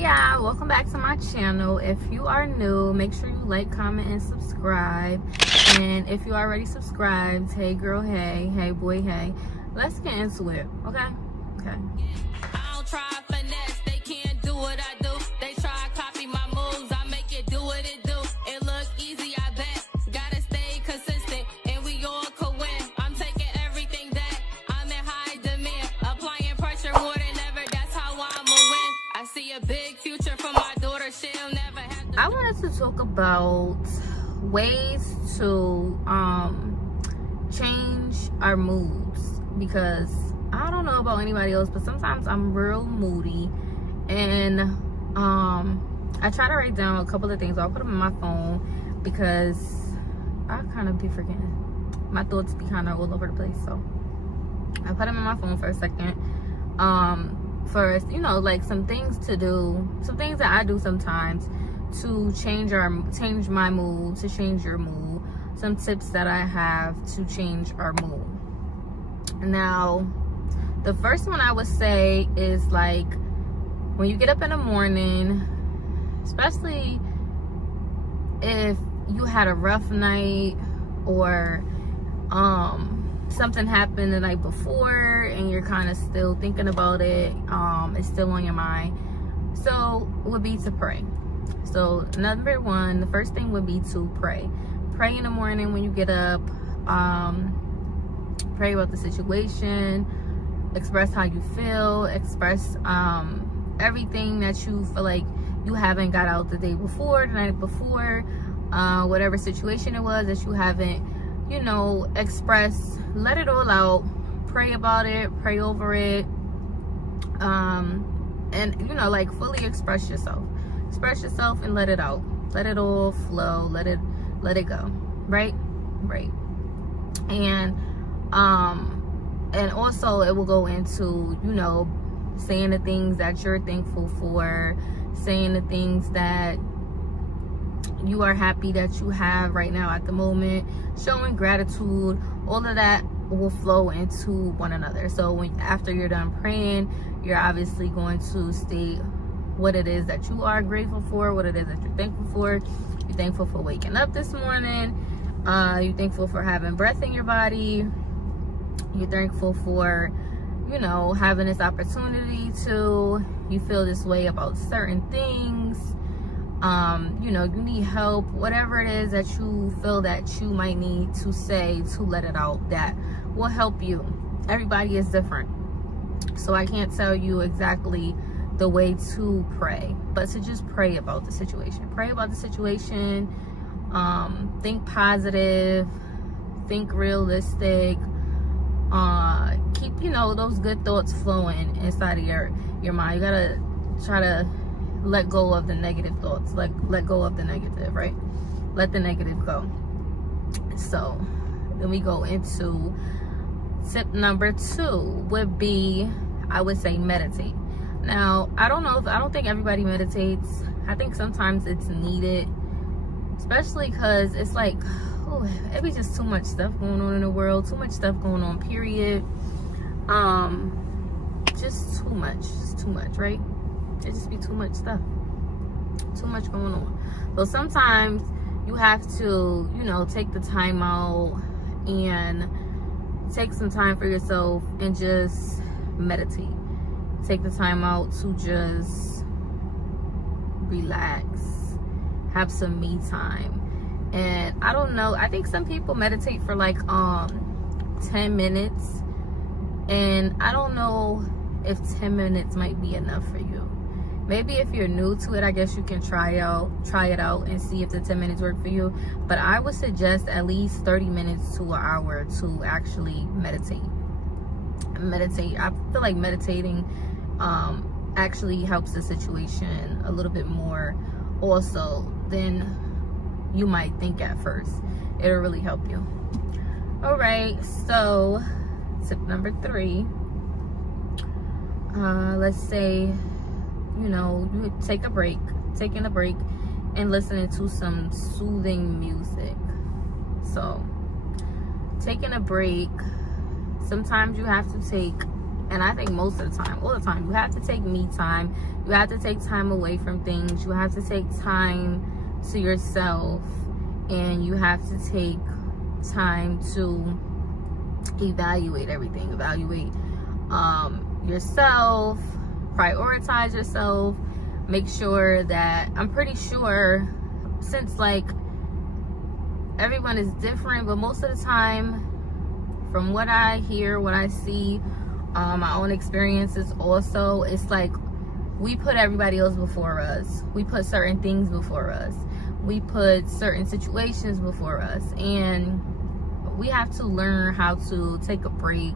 Hey y'all, welcome back to my channel. If you are new, make sure you like, comment, and subscribe. And if you already subscribed, hey girl, hey boy, hey, let's get into it. Okay. I don't try finesse, they can't do what I do. They try copy my moves, I make it do what it do. It look easy, I bet. Gotta stay consistent and we all could win. I'm taking everything that I'm in high demand, applying pressure more than ever. That's how I'ma win. I see a big future for my daughter. She'll never have to. I wanted to talk about ways to change our moods, because I don't know about anybody else, but sometimes I'm real moody, and I try to write down a couple of things. I'll put them in my phone because I kind of be forgetting. My thoughts be kind of all over the place, so I put them in my phone for a second. First, you know, like some things to do, some things that I do sometimes to change my mood, to change your mood. Some tips that I have to change our mood. Now, the first one I would say is, like, when you get up in the morning, especially if you had a rough night or something happened the night before and you're kind of still thinking about it, it's still on your mind, so would be to pray. So number one, the first thing would be to pray in the morning when you get up. Pray about the situation, express how you feel, express everything that you feel like you haven't got out the day before, the night before, whatever situation it was that you haven't, you know, expressed. Let it all out. Pray about it, pray over it, and, you know, like, fully express yourself and let it out. Let it all flow. Let it go. Right. And also it will go into, you know, saying the things that you're thankful for, saying the things that you are happy that you have right now at the moment, showing gratitude. All of that will flow into one another. So after you're done praying, you're obviously going to state what it is that you are grateful for, what it is that you're thankful for. You're thankful for waking up this morning. You're thankful for having breath in your body. You're thankful for, you know, having this opportunity to. You feel this way about certain things. You know, you need help. Whatever it is that you feel that you might need to say to let it out, that will help you. Everybody is different, so I can't tell you exactly the way to pray, but to just pray about the situation. Pray about the situation. Think positive. Think realistic. Keep, you know, those good thoughts flowing inside of your mind. You gotta try to let go of the negative thoughts. Like, let go of the negative, right? Let the negative go. So then we go into tip number 2 would be, I would say, meditate. Now, I don't think everybody meditates. I think sometimes it's needed, especially because it's like, oh, it be just too much stuff going on in the world, too much stuff going on, period. Just too much, right? It just be too much stuff, too much going on. So sometimes you have to, you know, take the time out and take some time for yourself and just meditate. Take the time out to just relax, have some me time. And I don't know, I think some people meditate for like 10 minutes, and I don't know if 10 minutes might be enough for you. Maybe if you're new to it, I guess you can try it out and see if the 10 minutes work for you. But I would suggest at least 30 minutes to an hour to actually meditate. I feel like meditating actually helps the situation a little bit more also than you might think at first. It'll really help you. All right, so tip number 3, let's say, you know, you taking a break and listening to some soothing music. So taking a break, sometimes you have to take and I think most of the time, all the time, you have to take me time. You have to take time away from things. You have to take time to yourself, and you have to take time to evaluate everything. Evaluate yourself, prioritize yourself, make sure that, I'm pretty sure, since like everyone is different, but most of the time, from what I hear, what I see, my own experiences also, it's like we put everybody else before us. We put certain things before us. We put certain situations before us, and we have to learn how to take a break,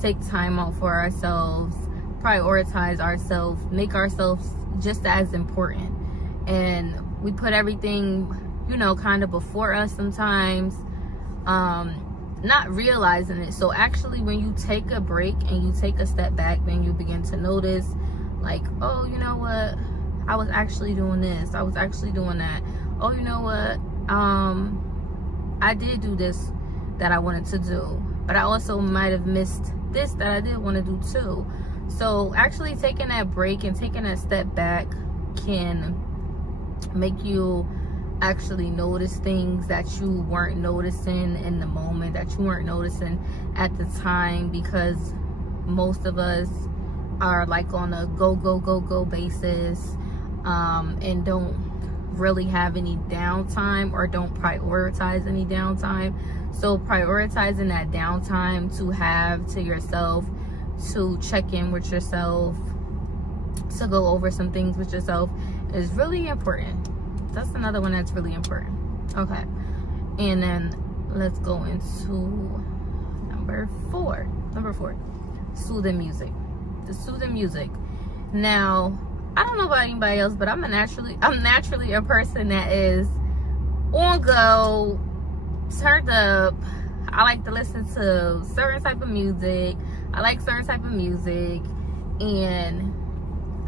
take time out for ourselves, prioritize ourselves, make ourselves just as important. And we put everything, you know, kind of before us sometimes, not realizing it. So actually, when you take a break and you take a step back, then you begin to notice, like, oh, you know what, I was actually doing this, I was actually doing that. Oh, you know what, I did do this that I wanted to do, but I also might have missed this that I did want to do too. So actually taking that break and taking that step back can make you actually notice things that you weren't noticing in the moment, that you weren't noticing at the time, because most of us are like on a go basis, and don't really have any downtime, or don't prioritize any downtime. So prioritizing that downtime to have to yourself, to check in with yourself, to go over some things with yourself, is really important. That's another one that's really important. Okay, and then let's go into number four, soothing music. The soothing music. Now, I don't know about anybody else, but I'm naturally a person that is on go, turned up. I like to listen to certain type of music. I like certain type of music, and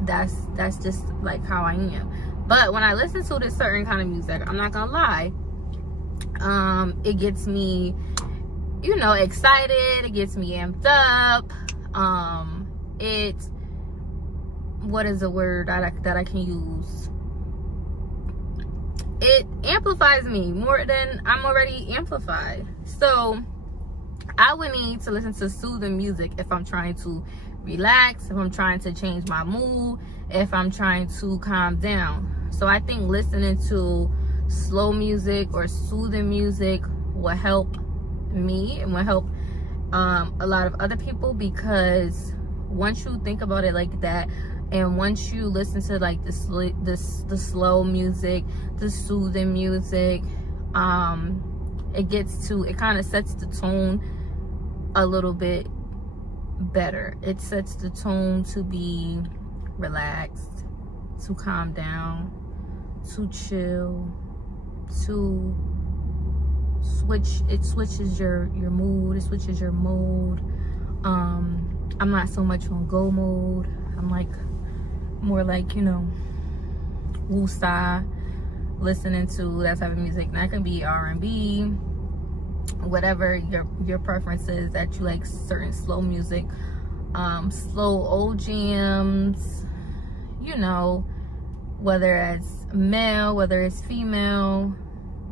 that's just like how I am. But when I listen to this certain kind of music, I'm not gonna lie, it gets me, you know, excited. It gets me amped up. What is a word that I can use? It amplifies me more than I'm already amplified. So I would need to listen to soothing music if I'm trying to relax, if I'm trying to change my mood, if I'm trying to calm down. So I think listening to slow music or soothing music will help me and will help a lot of other people, because once you think about it like that, and once you listen to like the slow music, the soothing music, it kind of sets the tone a little bit better. It sets the tone to be relaxed, to calm down, to chill, to switch. It switches your mood. It switches your mode. I'm not so much on go mode. I'm like more like, you know, woosah, listening to that type of music. And that can be R&B, whatever your preference is, that you like certain slow music, slow old jams, you know, whether it's male, whether it's female.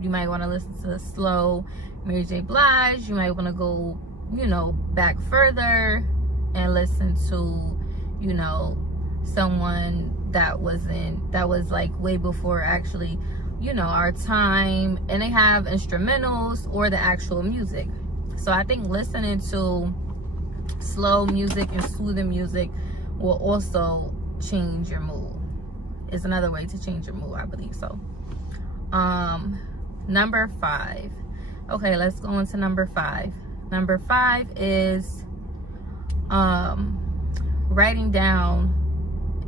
You might want to listen to slow Mary J. Blige. You might want to go, you know, back further and listen to, you know, someone that was like way before actually, you know, our time, and they have instrumentals or the actual music. So I think listening to slow music and soothing music will also change your mood. It's another way to change your mood, I believe so. Number 5. Okay, let's go into number 5. Number 5 is writing down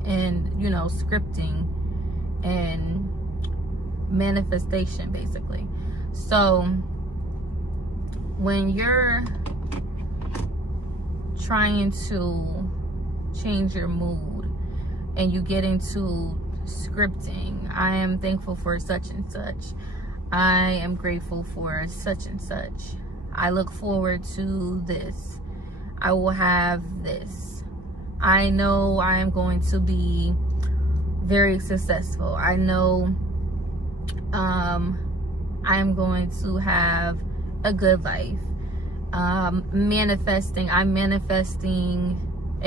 and, you know, scripting and manifestation, basically. So when you're trying to change your mood and you get into scripting, I am thankful for such and such, I am grateful for such and such, I look forward to this, I will have this, I know I am going to be very successful. I know I am going to have a good life. I'm manifesting a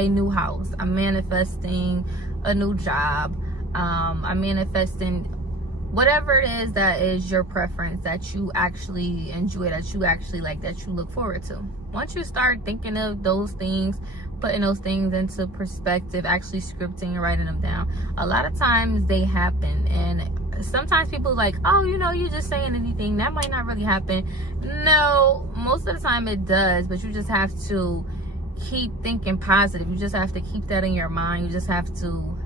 new house. I'm manifesting a new job. I'm manifesting whatever it is that is your preference, that you actually enjoy, that you actually like, that you look forward to. Once you start thinking of those things, putting those things into perspective, actually scripting and writing them down, a lot of times they happen. And sometimes people are like, oh, you know, you're just saying anything, that might not really happen. No, most of the time it does, but you just have to keep thinking positive. You just have to keep that in your mind. You just have to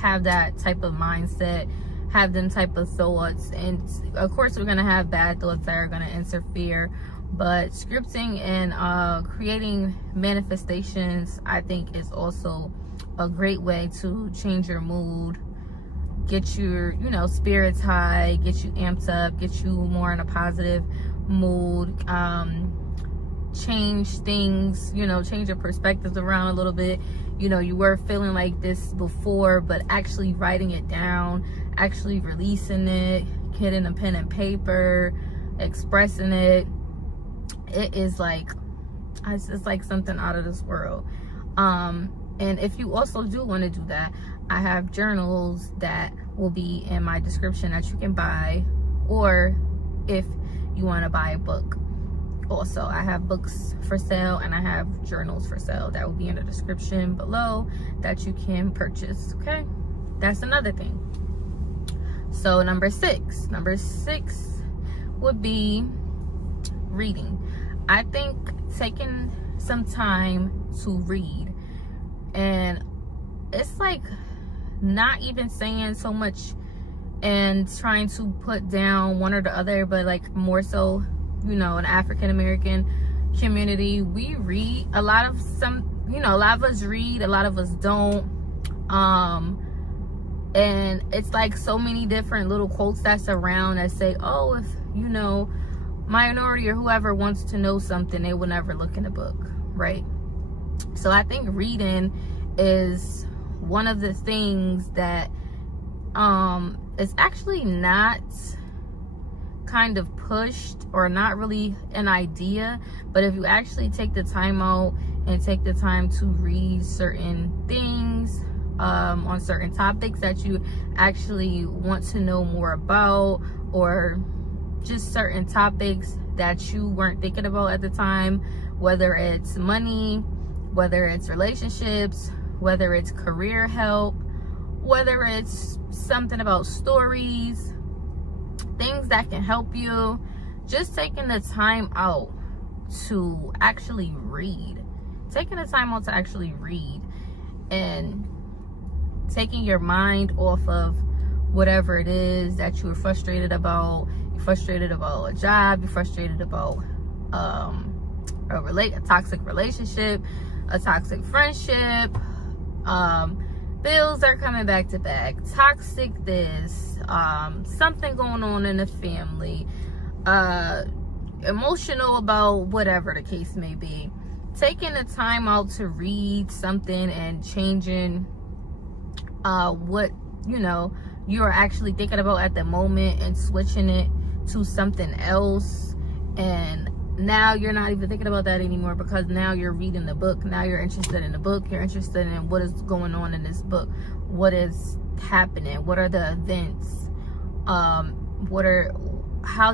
have that type of mindset, have them type of thoughts. And of course we're going to have bad thoughts that are going to interfere, but scripting and creating manifestations, I think, is also a great way to change your mood, get your, you know, spirits high, get you amped up, get you more in a positive mood, change things, you know, change your perspectives around a little bit. You know, you were feeling like this before, but actually writing it down, actually releasing it, getting a pen and paper, expressing it, it is like, it's like something out of this world. And if you also do want to do that, I have journals that will be in my description that you can buy, or if you want to buy a book. Also, I have books for sale and I have journals for sale that will be in the description below that you can purchase. Okay, that's another thing. So number six would be reading. I think taking some time to read, and it's like not even saying so much and trying to put down one or the other, but like more so, you know, an African American community, we read a lot of a lot of us read, a lot of us don't. And it's like so many different little quotes that's around that say, oh, if, you know, minority or whoever wants to know something, they will never look in a book, right? So I think reading is one of the things that is actually not kind of pushed, or not really an idea, but if you actually take the time out and take the time to read certain things on certain topics that you actually want to know more about, or just certain topics that you weren't thinking about at the time, whether it's money, whether it's relationships, whether it's career help, whether it's something about stories, things that can help you, just taking the time out to actually read, and taking your mind off of whatever it is that you were frustrated about. You're frustrated about a job, you're frustrated about a toxic relationship, a toxic friendship, bills are coming back to back, toxic this, something going on in the family, emotional about whatever the case may be. Taking the time out to read something and changing what, you know, you're actually thinking about at the moment, and switching it to something else, and now you're not even thinking about that anymore, because now you're reading the book. Now you're interested in the book. You're interested in what is going on in this book. What is happening? What are the events? How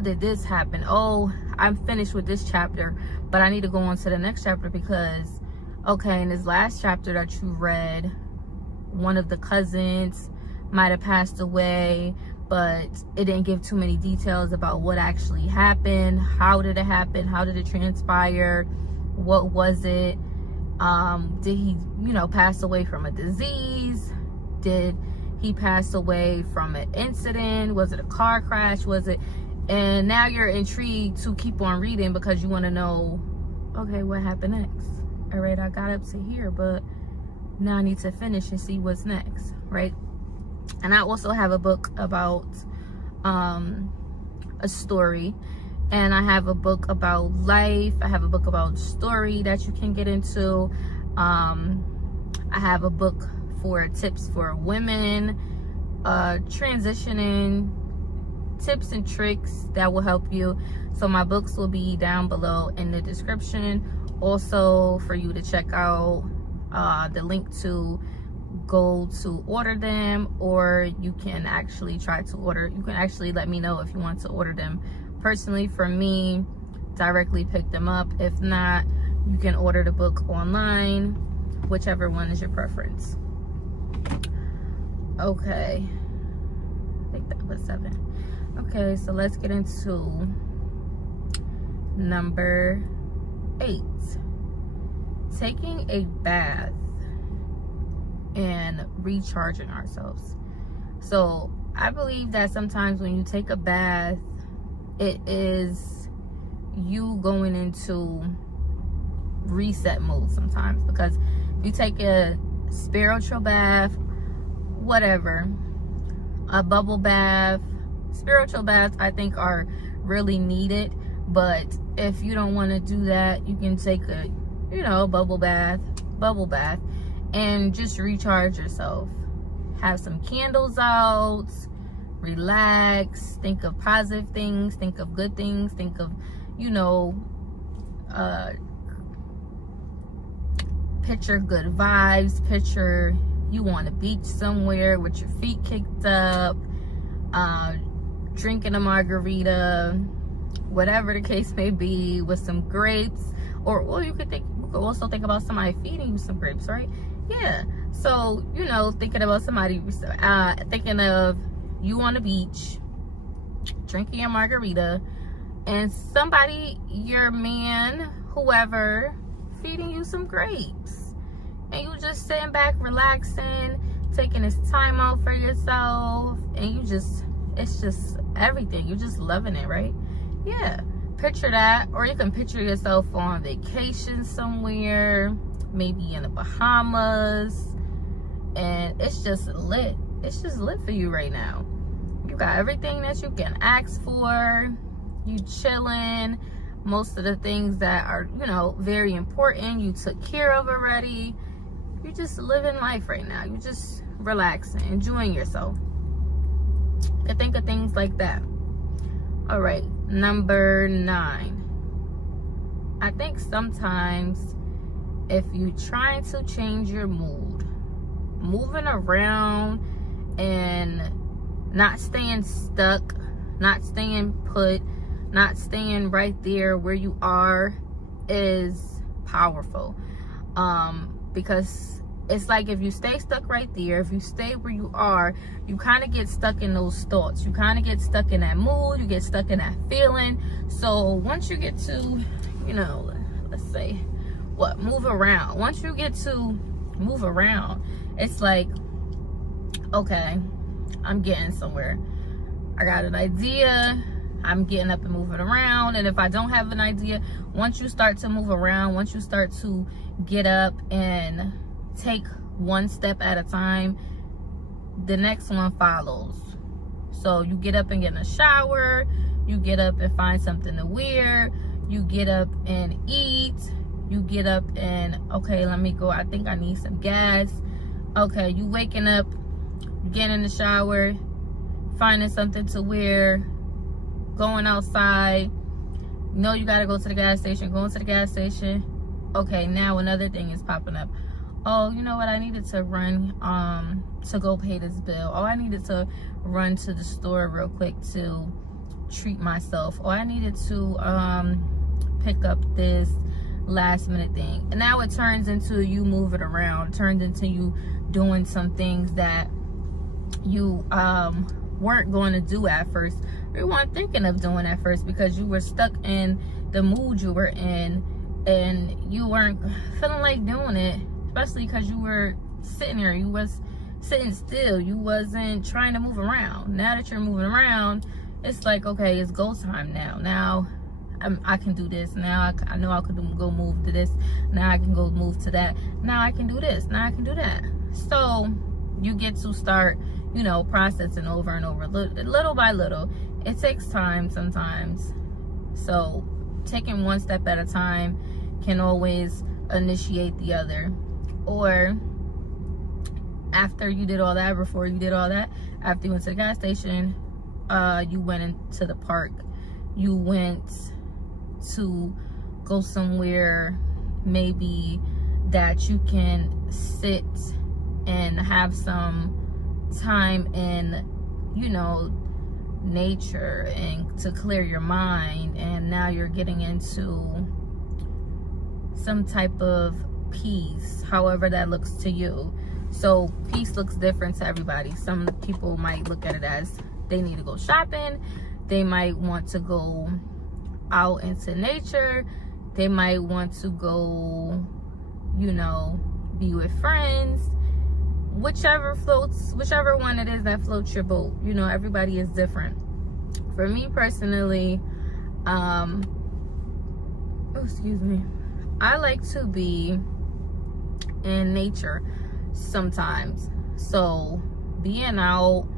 did this happen? Oh, I'm finished with this chapter, but I need to go on to the next chapter, because, okay, in this last chapter that you read, one of the cousins might have passed away, but it didn't give too many details about what actually happened. How did it happen? How did it transpire? What was it? Did he, you know, pass away from a disease? Did he pass away from an incident? Was it a car crash? Was it? And now you're intrigued to keep on reading, because you want to know, okay, what happened next? All right, I got up to here, but now I need to finish and see what's next, right? And I also have a book about a story, and I have a book about life. I have a book about story that you can get into. I have a book for tips for women, transitioning, tips and tricks that will help you. So my books will be down below in the description. Also for you to check out the link to go to order them, or you can actually try to order. You can actually let me know if you want to order them personally from me, directly pick them up. If not, you can order the book online, whichever one is your preference. Okay, I think that was 7. Okay, so let's get into number 8. Taking a bath and recharging ourselves. So I believe that sometimes when you take a bath, it is you going into reset mode sometimes, because you take a spiritual bath, whatever, a bubble bath. Spiritual baths I think are really needed, but if you don't want to do that, you can take a, you know, bubble bath, and just recharge yourself. Have some candles out, relax, think of positive things, think of good things, think of, you know, picture good vibes, picture you on a beach somewhere with your feet kicked up, drinking a margarita, whatever the case may be, with some grapes, or you could also think about somebody feeding you some grapes, right? Yeah. So, you know, thinking about somebody, thinking of you on the beach, drinking your margarita, and somebody, your man, whoever, feeding you some grapes, and you just sitting back, relaxing, taking this time out for yourself, and you just, it's just everything. You're just loving it, right? Yeah. Picture that. Or you can picture yourself on vacation somewhere, maybe in the Bahamas, and it's just lit. It's just lit for you right now. You got everything that you can ask for. You chilling. Most of the things that are, you know, very important, you took care of already. You're just living life right now. You're just relaxing, enjoying yourself. You can think of things like that. All right, number 9. I think sometimes if you're trying to change your mood, moving around and not staying stuck, not staying put, not staying right there where you are is powerful. Because it's like if you stay stuck right there, if you stay where you are, you kind of get stuck in those thoughts. You kind of get stuck in that mood. You get stuck in that feeling. So once you get to, you know, let's say, move around. Once you get to move around, it's like, okay, I'm getting somewhere. I got an idea. I'm getting up and moving around. And if I don't have an idea, once you start to move around, once you start to get up and take one step at a time, the next one follows. So you get up and get in a shower, you get up and find something to wear, you get up and eat, you get up and, okay, let me go, I think I need some gas. Okay, you waking up, getting in the shower, finding something to wear, going outside, you know you gotta go to the gas station, going to the gas station. Okay, now another thing is popping up. Oh, you know what, I needed to run to go pay this bill. Oh, I needed to run to the store real quick to treat myself. Oh, I needed to pick up this last minute thing. And now it turns into you moving around. It turns into you doing some things that you weren't going to do at first. You weren't thinking of doing at first because you were stuck in the mood you were in and you weren't feeling like doing it, especially because you were sitting there. You was sitting still. You wasn't trying to move around. Now that you're moving around, it's like, okay, it's go time now. Now I can do this. Now I know I could go move to this. Now I can go move to that. Now I can do this. Now I can do that. So you get to start, you know, processing over and over, little by little. It takes time sometimes. So taking one step at a time can always initiate the other. Or after you did all that, before you did all that, after you went to the gas station, you went into the park. You went to go somewhere maybe that you can sit and have some time in, you know, nature and to clear your mind. And now you're getting into some type of peace, however that looks to you. So peace looks different to everybody. Some people might look at it as they need to go shopping. They might want to go out into nature. They might want to go, you know, be with friends. Whichever one it is that floats your boat. You know, everybody is different. For me personally, excuse me, I like to be in nature sometimes. So being out,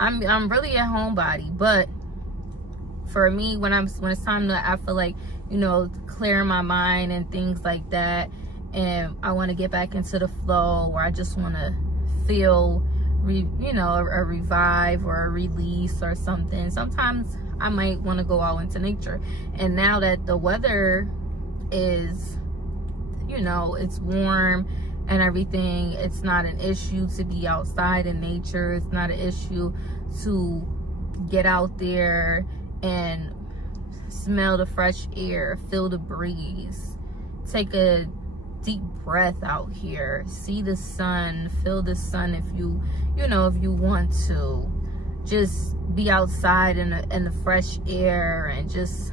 I'm really a homebody, but for me, when it's time to, I feel like, you know, clear my mind and things like that, and I want to get back into the flow, or I just want to feel, you know, a revive or a release or something. Sometimes I might want to go out into nature. And now that the weather is, you know, it's warm and everything, it's not an issue to be outside in nature. It's not an issue to get out there and smell the fresh air, feel the breeze, take a deep breath out here, see the sun, feel the sun if you know, if you want to. Just be outside in the fresh air and just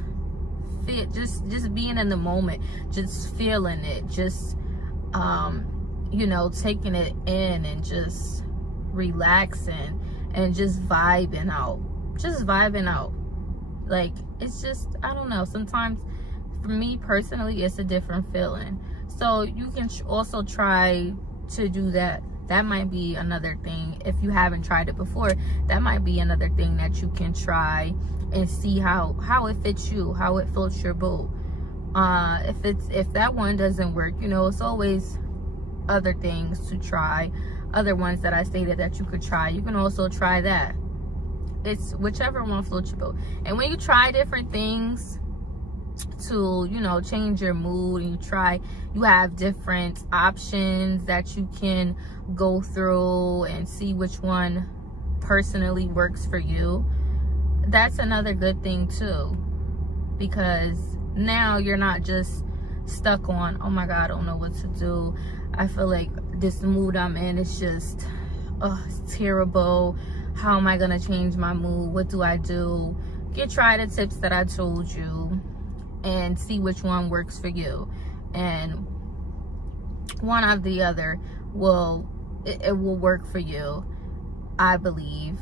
feel, just being in the moment, just feeling it, just you know, taking it in and just relaxing and just vibing out. Like, it's just, I don't know, sometimes for me personally, it's a different feeling. So you can also try to do that. That might be another thing. If you haven't tried it before, that might be another thing that you can try and see how it fits you, how it floats your boat. If that one doesn't work, you know, it's always other things to try, other ones that I stated that you could try. You can also try that. It's whichever one floats your boat. And when you try different things to, you know, change your mood, and you have different options that you can go through and see which one personally works for you, that's another good thing too, because now you're not just stuck on, oh my God, I don't know what to do, I feel like this mood I'm in is just, oh, it's terrible, how am I gonna change my mood, what do I do? Try the tips that I told you and see which one works for you, and one or the other will work for you, I believe.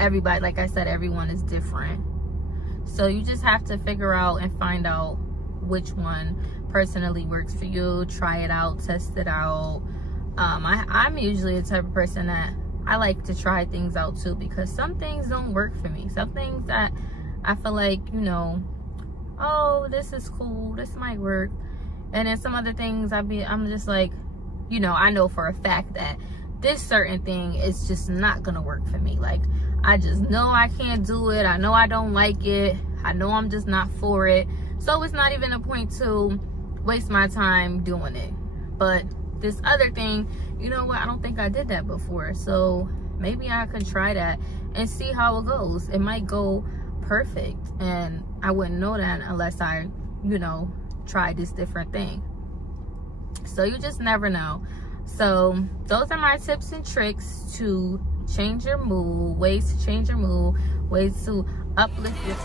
Everybody, like I said, everyone is different, so you just have to figure out and find out which one personally works for you. Try it out, test it out. I'm usually the type of person that I like to try things out too, because some things don't work for me. Some things that I feel like, you know, oh, this is cool, this might work, and then some other things I'm just like, you know, I know for a fact that this certain thing is just not gonna work for me. Like, I just know I can't do it. I know I don't like it. I know I'm just not for it. So it's not even a point to waste my time doing it. But this other thing, you know what, I don't think I did that before, so maybe I could try that and see how it goes. It might go perfect, and I wouldn't know that unless I, you know, try this different thing. So you just never know. So those are my tips and tricks to change your mood, ways to change your mood, ways to uplift your